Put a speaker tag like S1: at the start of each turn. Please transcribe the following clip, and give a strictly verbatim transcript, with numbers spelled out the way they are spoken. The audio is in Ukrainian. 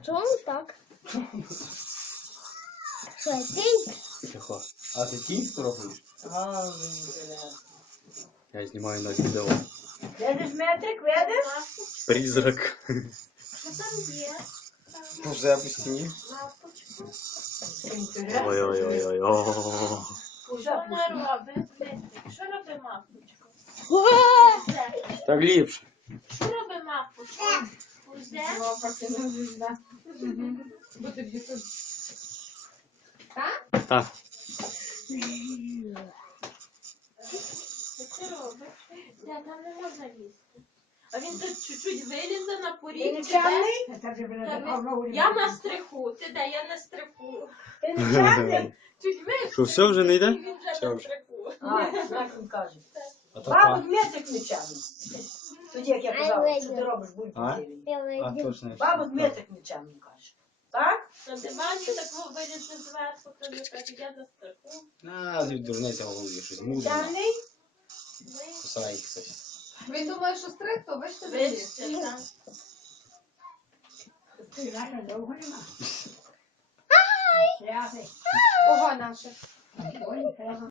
S1: Чому так? Що, ти?
S2: Тихо. А ти кінську робиш?
S3: А, інтересно.
S2: Я знімаю на відео.
S3: Видиш метрик, видиш?
S2: Призрак.
S1: Що там є?
S2: Вже по стіні.
S1: Лапочку.
S3: Інтересно.
S2: Ой-ой-ой-ой-ой.
S3: Уже
S1: Що вона робить? Дмитрик, що робить мапочка?
S2: Так ліпше.
S1: Що робить мапочка? Узе?
S2: Так.
S1: Що ти робиш? Ні, там не можна лізти. А він тут чуть-чуть вилізе на поріг.
S3: Ти нечемний?
S1: Я на стриху. Ти де? Я на стриху.
S3: Ти нечемний?
S1: Чуть вище.
S2: Що, все вже не йде?
S1: І він вже
S2: Все
S1: на
S2: вже.
S1: стриху.
S3: А, як він каже.
S2: А то
S3: Бабу,
S2: па.
S3: Дмитрик нечемний. Тоді, як я казала, що ти робиш будь
S2: А?
S3: будь
S2: А точно.
S3: Бабу, Дмитрик нечемний каже. Так?
S1: На дивані такого вилізе зверху, то не каже, я на стриху.
S2: А, дурниця в голові щось. Мудно.
S3: Нечемний?
S2: Кусає їх хтось.
S4: Він думає, що стриг, то бачите,
S1: Вище, так.
S4: Ого, наше.